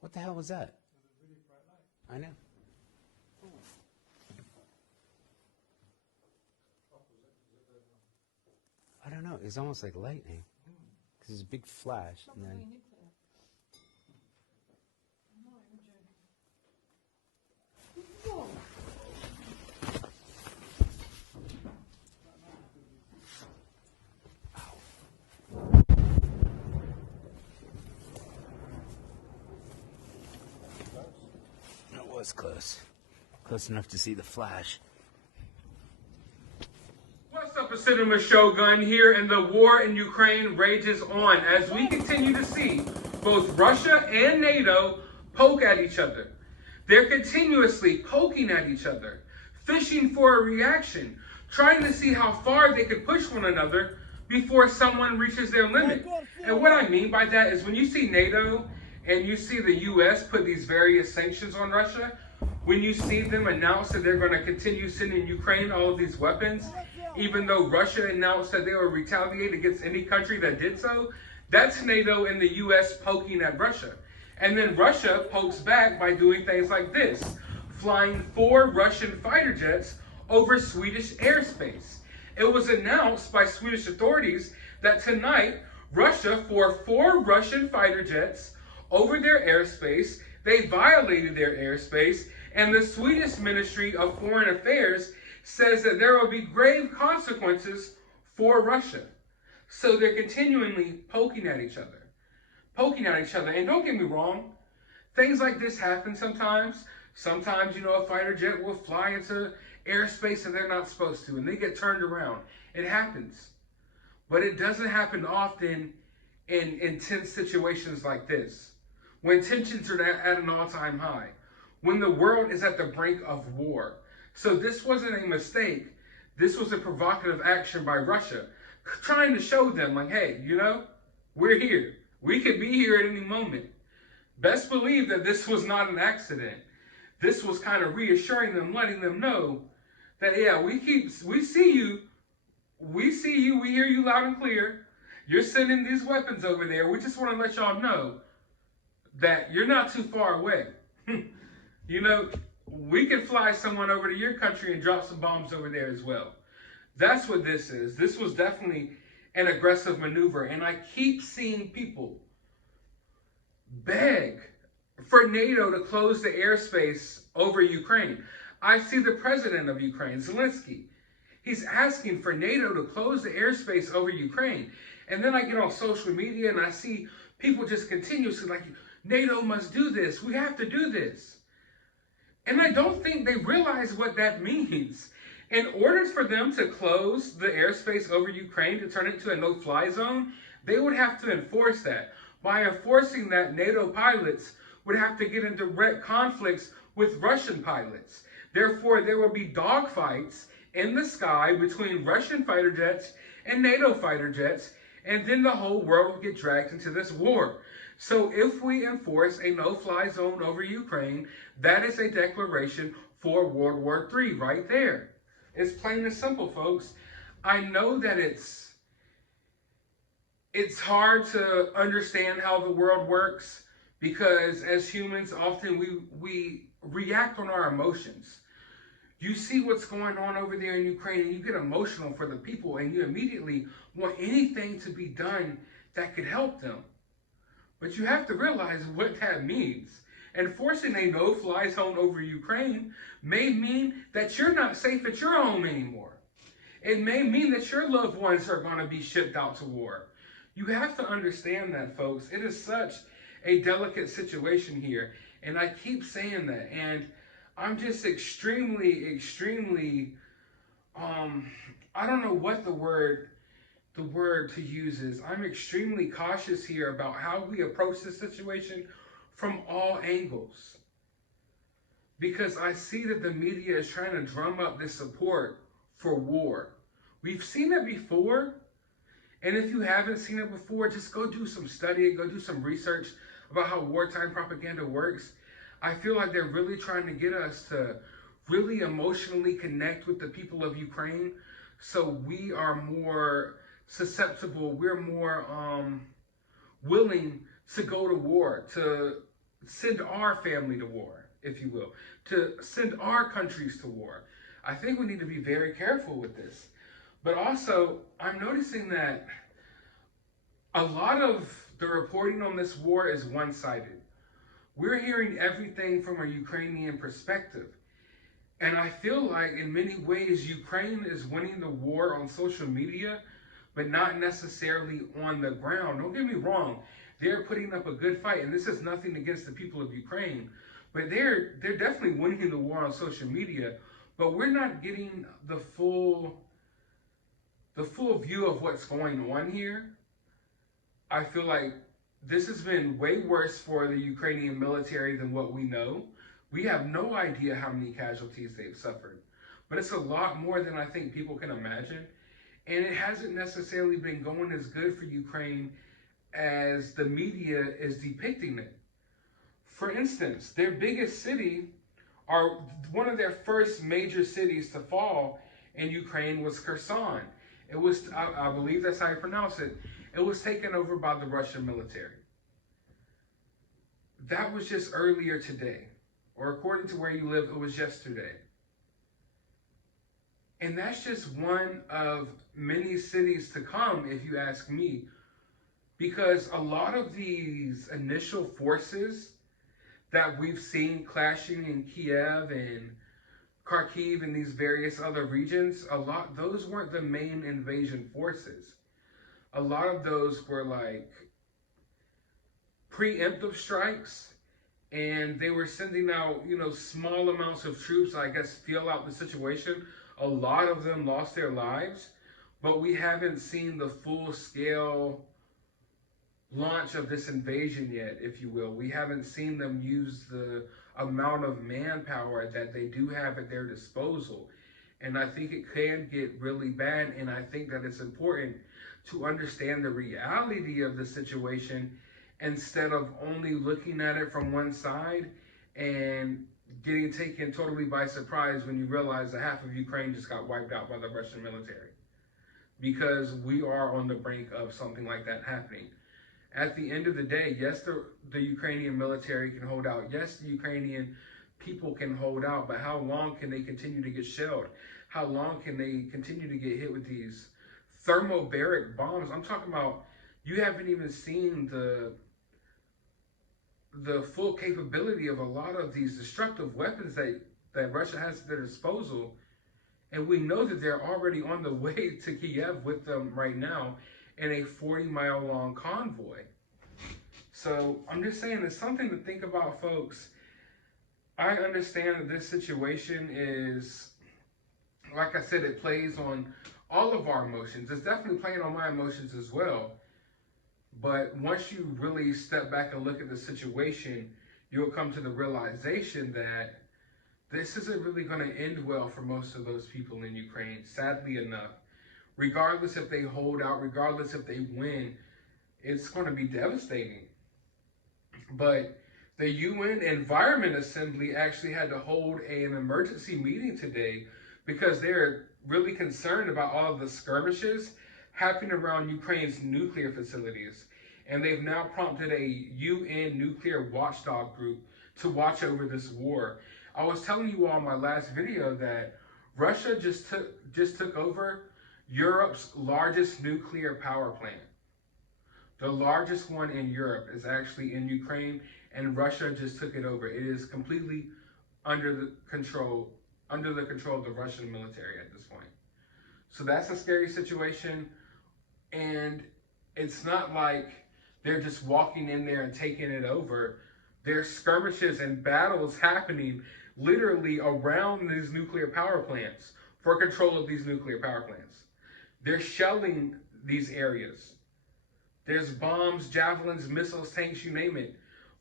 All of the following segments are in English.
What the hell was that? I know. I don't know. It's almost like lightning. Because it's a big flash. And then... It was close. Close enough to see the flash. What's up, a Cinema Shogun here, and the war in Ukraine rages on as we continue to see both Russia and NATO poke at each other. They're continuously poking at each other, fishing for a reaction, trying to see how far they could push one another before someone reaches their limit. And what I mean by that is when you see NATO and you see the US put these various sanctions on Russia, when you see them announce that they're going to continue sending Ukraine all of these weapons, even though Russia announced that they will retaliate against any country that did so, that's NATO and the US poking at Russia. And then Russia pokes back by doing things like this, flying 4 Russian fighter jets over Swedish airspace. It was announced by Swedish authorities that tonight, Russia, for 4 Russian fighter jets over their airspace, they violated their airspace, and the Swedish Ministry of Foreign Affairs says that there will be grave consequences for Russia. So they're continually poking at each other. And don't get me wrong, things like this happen sometimes. Sometimes, you know, a fighter jet will fly into airspace and they're not supposed to, and they get turned around. It happens. But it doesn't happen often in intense situations like this, when tensions are at an all-time high, when the world is at the brink of war. So this wasn't a mistake. This was a provocative action by Russia, trying to show them, like, hey, you know, we're here. We could be here at any moment. Best believe that this was not an accident. This was kind of reassuring them, letting them know that, yeah, we see you, we hear you loud and clear. You're sending these weapons over there. We just want to let y'all know that you're not too far away. You know, we can fly someone over to your country and drop some bombs over there as well. That's what this is. This was definitely an aggressive maneuver. And I keep seeing people beg for NATO to close the airspace over Ukraine. I see the president of Ukraine, Zelensky. He's asking for NATO to close the airspace over Ukraine. And then I get on social media and I see people just continuously like, NATO must do this. We have to do this. And I don't think they realize what that means. In order for them to close the airspace over Ukraine, to turn it into a no-fly zone, they would have to enforce that. By enforcing that, NATO pilots would have to get in direct conflicts with Russian pilots. Therefore, there will be dogfights in the sky between Russian fighter jets and NATO fighter jets, and then the whole world will get dragged into this war. So if we enforce a no-fly zone over Ukraine, that is a declaration for World War III right there. It's plain and simple, folks. I know that it's hard to understand how the world works because as humans, often we react on our emotions. You see what's going on over there in Ukraine and you get emotional for the people and you immediately want anything to be done that could help them. But you have to realize what that means. Enforcing a no-fly zone over Ukraine may mean that you're not safe at your home anymore. It may mean that your loved ones are going to be shipped out to war. You have to understand that, folks. It is such a delicate situation here. And I keep saying that. And I'm just extremely, I don't know what the word to use is. I'm extremely cautious here about how we approach this situation from all angles. Because I see that the media is trying to drum up this support for war. We've seen it before. And if you haven't seen it before, just go do some studying, go do some research about how wartime propaganda works. I feel like they're really trying to get us to really emotionally connect with the people of Ukraine. So we are more susceptible, we're more willing to go to war, to send our family to war, if you will, to send our countries to war. I think we need to be very careful with this. But also, I'm noticing that a lot of the reporting on this war is one-sided. We're hearing everything from a Ukrainian perspective. And I feel like in many ways, Ukraine is winning the war on social media, but not necessarily on the ground. Don't get me wrong. They're putting up a good fight, and this is nothing against the people of Ukraine, but they're definitely winning the war on social media, but we're not getting the full view of what's going on here. I feel like this has been way worse for the Ukrainian military than what we know. We have no idea how many casualties they've suffered, but it's a lot more than I think people can imagine. And it hasn't necessarily been going as good for Ukraine as the media is depicting it. For instance, their biggest city, or one of their first major cities to fall in Ukraine, was Kherson. It was, I believe that's how you pronounce it, it was taken over by the Russian military. That was just earlier today, or according to where you live, it was yesterday. And that's just one of many cities to come, if you ask me, because a lot of these initial forces that we've seen clashing in Kiev and Kharkiv and these various other regions, those weren't the main invasion forces. A lot of those were like preemptive strikes, and they were sending out, small amounts of troops, I guess, feel out the situation. A lot of them lost their lives, but we haven't seen the full scale launch of this invasion yet, if you will. We haven't seen them use the amount of manpower that they do have at their disposal. And I think it can get really bad, and I think that it's important to understand the reality of the situation instead of only looking at it from one side and getting taken totally by surprise when you realize that half of Ukraine just got wiped out by the Russian military. Because we are on the brink of something like that happening. At the end of the day, yes, the Ukrainian military can hold out. Yes, the Ukrainian people can hold out, but how long can they continue to get shelled? How long can they continue to get hit with these thermobaric bombs? I'm talking about, you haven't even seen the full capability of a lot of these destructive weapons that Russia has at their disposal. And we know that they're already on the way to Kiev with them right now in a 40-mile long convoy. So I'm just saying, it's something to think about, folks. I understand that this situation is, like I said, it plays on all of our emotions. It's definitely playing on my emotions as well. But once you really step back and look at the situation, you'll come to the realization that this isn't really going to end well for most of those people in Ukraine, sadly enough. Regardless if they hold out, regardless if they win, it's going to be devastating. But the UN Environment Assembly actually had to hold an emergency meeting today because they're really concerned about all of the skirmishes happening around Ukraine's nuclear facilities. And they've now prompted a UN nuclear watchdog group to watch over this war. I was telling you all in my last video that Russia just took over Europe's largest nuclear power plant. The largest one in Europe is actually in Ukraine, and Russia just took it over. It is completely under the control of the Russian military at this point. So that's a scary situation, and it's not like they're just walking in there and taking it over. There's skirmishes and battles happening literally around these nuclear power plants for control of these nuclear power plants. They're shelling these areas. There's bombs, javelins, missiles, tanks, you name it.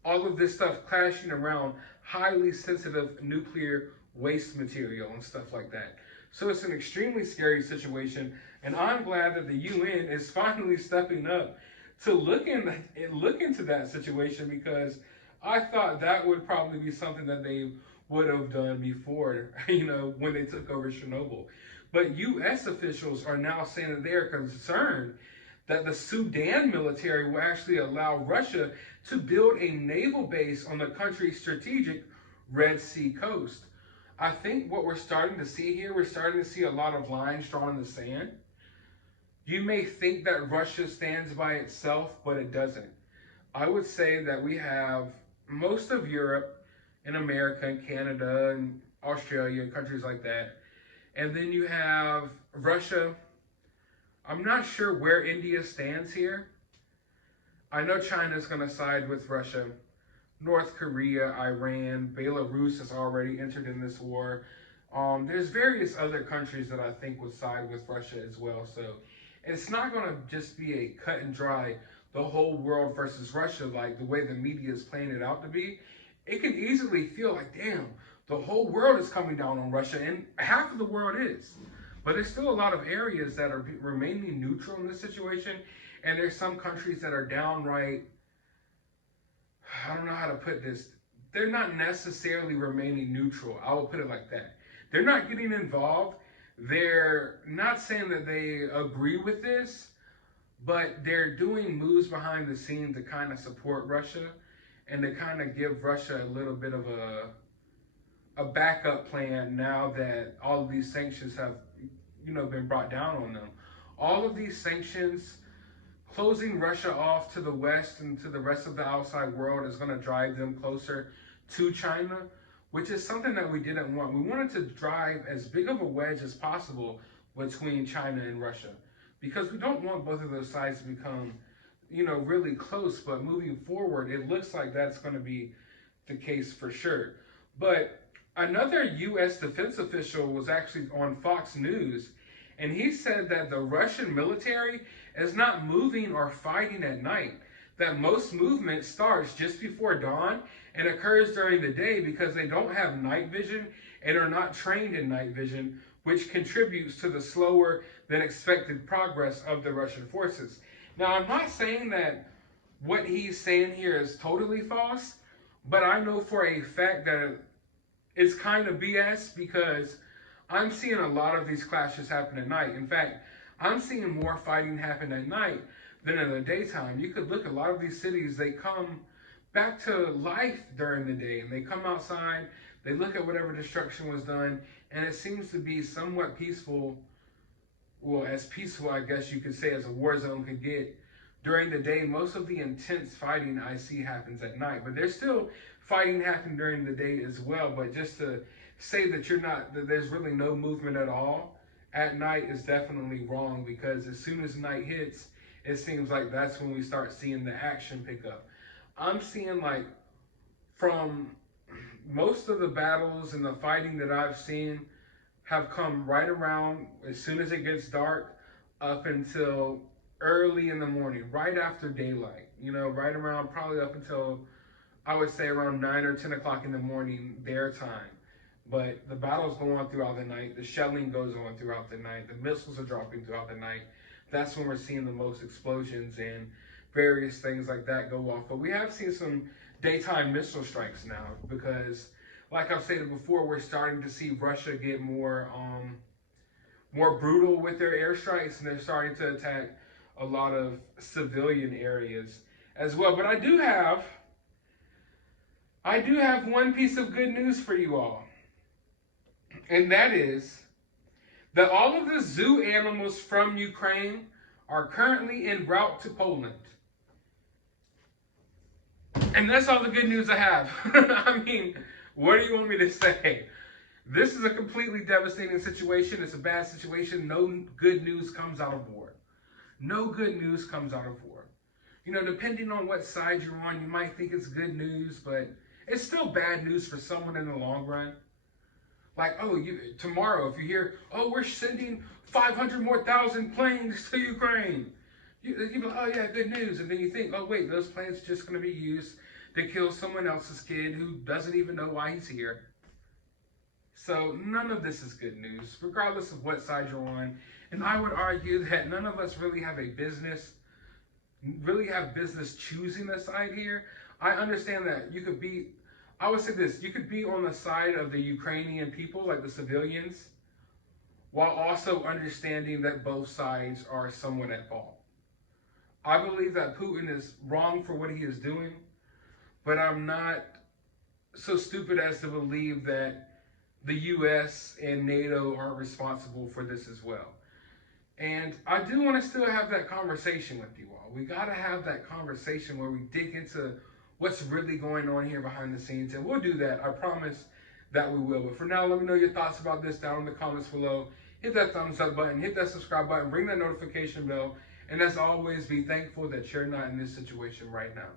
All of this stuff clashing around highly sensitive nuclear waste material and stuff like that. So it's an extremely scary situation, and I'm glad that the UN is finally stepping up to look into that situation, because I thought that would probably be something that they would have done before, when they took over Chernobyl. But U.S. officials are now saying that they are concerned that the Sudan military will actually allow Russia to build a naval base on the country's strategic Red Sea coast. I think what we're starting to see here, we're starting to see a lot of lines drawn in the sand. You may think that Russia stands by itself, but it doesn't. I would say that we have most of Europe and America and Canada and Australia and countries like that. And then you have Russia. I'm not sure where India stands here. I know China's going to side with Russia. North Korea, Iran, Belarus has already entered in this war. There's various other countries that I think would side with Russia as well. So it's not going to just be a cut and dry, the whole world versus Russia, like the way the media is playing it out to be. It can easily feel like, damn, the whole world is coming down on Russia, and half of the world is. But there's still a lot of areas that are remaining neutral in this situation, and there's some countries that are downright, I don't know how to put this, they're not necessarily remaining neutral. I will put it like that. They're not getting involved. They're not saying that they agree with this, but they're doing moves behind the scenes to kind of support Russia and to kind of give Russia a little bit of a backup plan now that all of these sanctions have, been brought down on them. All of these sanctions, closing Russia off to the West and to the rest of the outside world is going to drive them closer to China, which is something that we didn't want. We wanted to drive as big of a wedge as possible between China and Russia, because we don't want both of those sides to become, really close. But moving forward, it looks like that's going to be the case for sure. But another U.S. defense official was actually on Fox News, and he said that the Russian military is not moving or fighting at night, that most movement starts just before dawn and occurs during the day because they don't have night vision and are not trained in night vision, which contributes to the slower than expected progress of the Russian forces. Now, I'm not saying that what he's saying here is totally false, but I know for a fact that it's kind of BS, because I'm seeing a lot of these clashes happen at night. In fact, I'm seeing more fighting happen at night than in the daytime. You could look at a lot of these cities, they come back to life during the day, and they come outside, they look at whatever destruction was done, and it seems to be somewhat peaceful. Well, as peaceful, I guess you could say, as a war zone could get. During the day, most of the intense fighting I see happens at night, but there's still fighting happening during the day as well. But just to say that that there's really no movement at all at night is definitely wrong, because as soon as night hits, it seems like that's when we start seeing the action pick up. I'm seeing, like, from most of the battles and the fighting that I've seen have come right around as soon as it gets dark up until early in the morning, right after daylight, right around probably up until, I would say, around 9 or 10 o'clock in the morning, their time. But the battles go on throughout the night. The shelling goes on throughout the night. The missiles are dropping throughout the night. That's when we're seeing the most explosions and various things like that go off. But we have seen some daytime missile strikes now, because, like I've stated before, we're starting to see Russia get more brutal with their airstrikes, and they're starting to attack a lot of civilian areas as well. But I do have one piece of good news for you all. And that is that all of the zoo animals from Ukraine are currently en route to Poland. And that's all the good news I have. I mean, what do you want me to say? This is a completely devastating situation. It's a bad situation. No good news comes out of war. No good news comes out of war. Depending on what side you're on, you might think it's good news, but it's still bad news for someone in the long run. Like, tomorrow, if you hear, we're sending 500 more thousand planes to Ukraine, you'd be like, oh yeah, good news. And then you think, oh wait, those planes are just going to be used to kill someone else's kid who doesn't even know why he's here. So none of this is good news, regardless of what side you're on. And I would argue that none of us really have business choosing a side here. I understand that you could be, I would say this, you could be on the side of the Ukrainian people, like the civilians, while also understanding that both sides are somewhat at fault. I believe that Putin is wrong for what he is doing, but I'm not so stupid as to believe that the U.S. and NATO aren't responsible for this as well. And I do want to still have that conversation with you all. We got to have that conversation where we dig into what's really going on here behind the scenes. And we'll do that. I promise that we will. But for now, let me know your thoughts about this down in the comments below. Hit that thumbs up button. Hit that subscribe button. Ring that notification bell. And as always, be thankful that you're not in this situation right now.